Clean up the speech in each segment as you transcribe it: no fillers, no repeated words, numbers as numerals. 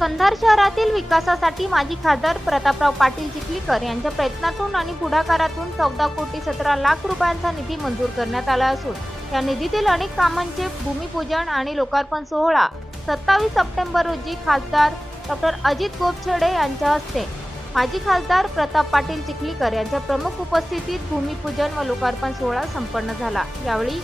कंधार शहरातील विकासासाठी माजी खासदार प्रतापराव पाटील चिखलीकर यांच्या प्रयत्नातून आणि पुढाकारातून 14,17,00,000 रुपयांचा निधी मंजूर करण्यात आला असून या निधीतील अनेक कामांचे भूमिपूजन आणि लोकार्पण सोहळा 27 सप्टेंबर रोजी खासदार डॉ. अजित गोपछडे यांच्या हस्ते माजी खासदार प्रताप पाटील चिखलीकर यांच्या प्रमुख उपस्थितीत भूमिपूजन व लोकार्पण सोहळा संपन्न झाला। यावेळी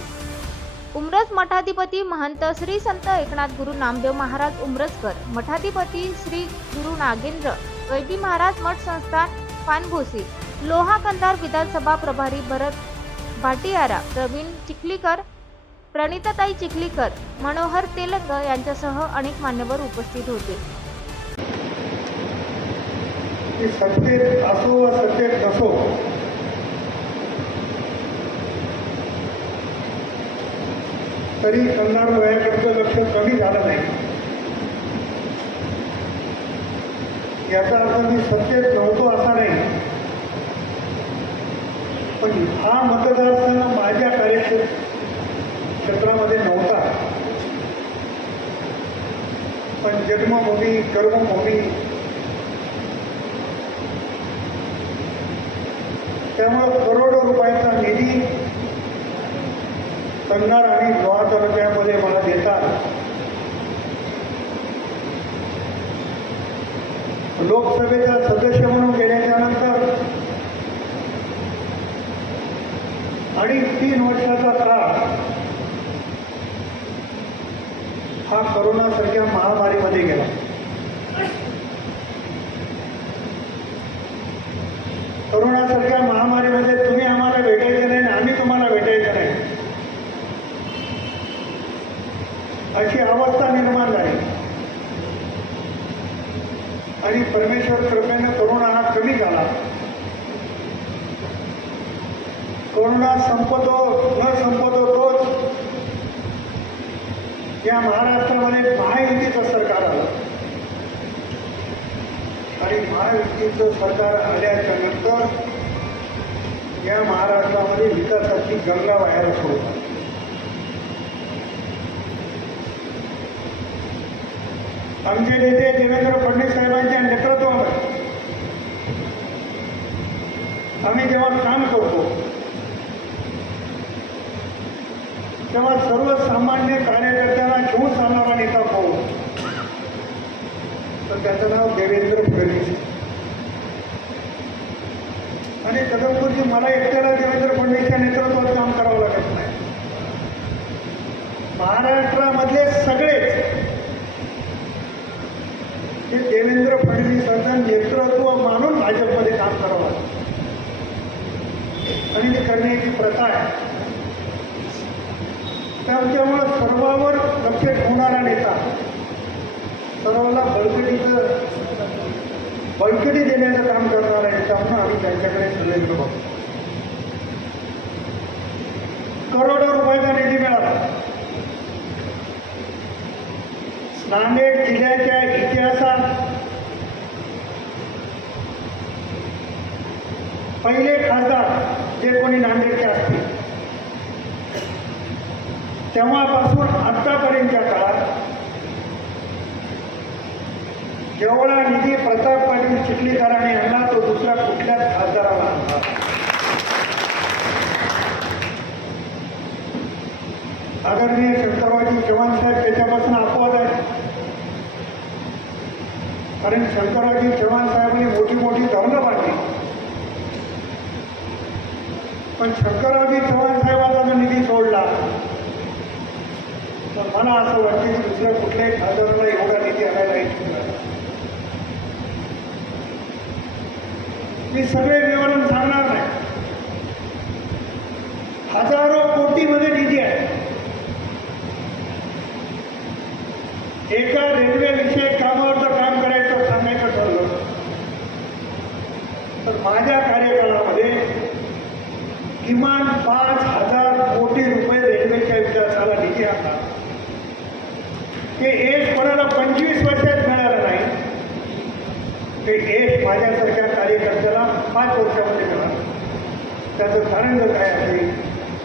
उमरस मठाधिपती महंत श्री संत एकनाथ गुरु नामदेव महाराज उमरसकर, मठाधिपती श्री गुरु नागेंद्र वैदी महाराज मठ संस्थान पानभोसी, लोहा कंधार विधानसभा प्रभारी भरत भाटियारा, प्रवीण चिखलीकर, प्रणिताताई चिखलीकर, मनोहर तेलंग यांच्यासह अनेक मान्यवर उपस्थित होते। सत्तेत असो व सत्तेत नसो, तरी कंधार वयाकडचं लक्ष कमी झालं नाही। याचा अर्थ मी सत्तेत नव्हतो असा नाही, पण हा मतदारसंघ माझ्या कार्यक्षेत्रामध्ये नव्हता, पण जन्मभूमी कर्मभूमी, त्यामुळे करोडो रुपयाचा निधी कंधार आणि लोहा तालुक्यामध्ये मला देतात। लोकसभेचा सदस्य म्हणून गेल्याच्या नंतर आणि 3 वर्षाचा काळ हा करोनासारख्या महामारीमध्ये गेला। करोनासारख्या महामारीमध्ये तुम्ही आम्हाला भेटायचे नाही, आम्ही तुम्हाला भेटायचं नाही, अशी अवस्था निर्माण झाली। आणि परमेश्वर कृपेने करोना हा कमी झाला। करोना संपतो न संपतो तोच या महाराष्ट्रामध्ये महायुतीचं सरकार आलं आणि महायुतीचं सरकार आल्याच्या नंतर या महाराष्ट्रामध्ये विकासाची गंगा वाहायला सुरू झाली। आमचे नेते देवेंद्र फडणवीस साहेबांच्या नेतृत्वामध्ये आम्ही जेव्हा काम करतो तेव्हा सर्वसामान्य कार्यकर्त्यांना घेऊन चालणारा नेता पाहू, तर त्याचं नाव देवेंद्र फडणवीस। आणि कदमपूरजी मला एकट्याला देवेंद्र फडणवीसच्या नेतृत्वात काम करावं लागत नाही, महाराष्ट्रामधले सगळेच हे देवेंद्र फडणवीसांचं नेतृत्व मानून भाजपमध्ये काम करावं आणि ती करण्याची प्रथा आहे। त्यामुळं सर्वांवर लक्ष ठेवणारा नेता, सर्वांना बळकटी देण्याचं काम करणारा नेता म्हणून आम्ही त्यांच्याकडे सल्ले बघतो। करोडो रुपयाचा निधी मिळाला। नांदेड जिल्ह्याच्या इतिहासात पहिले खासदार जे कोणी नांदेडचे असतील, तेव्हापासून आतापर्यंतच्या काळात जेवढा निधी प्रताप पाटील चिखलीकरांनी आणला तो दुसऱ्या कुठल्याच खासदाराला आणला। आदरणीय शंकररावजी चव्हाण साहेब त्याच्यापासून अपवाद आहे, कारण शंकररावजी चव्हाण साहेबांनी मोठी मोठी धरणं बांधली, पण शंकररावजी चव्हाण साहेबांचा जो निधी सोडला तर मला असं वाटतं की दुसऱ्या कुठल्याही खासदाराला एवढा निधी आणायला नाही। मी सगळे विवरण सांगणार नाही, हजारो कोटीमध्ये निधी आहे। एका रेल्वे विषयक कामावर जर काम करायचं सांगायचं ठरलं तर माझ्या कार्यकाळामध्ये किमान 5,000 कोटी रुपये रेल्वेच्या विकासाला निधी आणला। ते यश कोणाला 25 वर्षात मिळालं नाही, ते यश माझ्यासारख्या कार्यकर्त्याला 5 वर्षामध्ये मिळालं। त्याचं कारण जर काय असेल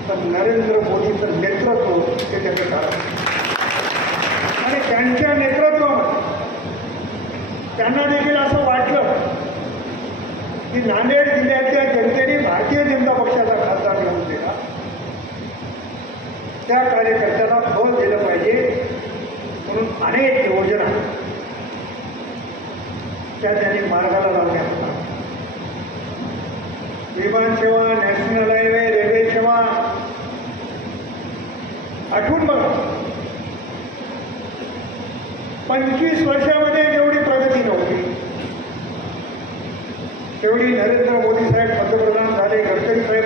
तर नरेंद्र मोदीचं नेतृत्व हे त्याचं कारण आणि त्यांच्या नेतृत्वामध्ये की नांदेड जिल्ह्यातल्या जनतेने भारतीय जनता पक्षाचा खासदार निवडून दिला, त्या कार्यकर्त्याला फळ दिलं पाहिजे म्हणून अनेक योजना त्या त्यांनी मार्गाला लावल्या होत्या. विमान सेवा, नॅशनल हायवे, रेल्वे सेवा, आठवून बघा 25 वर्षामध्ये जेवढी प्रगती नव्हती तेवढी नरेंद्र मोदी साहेब पंतप्रधान झाले, गडकरी साहेब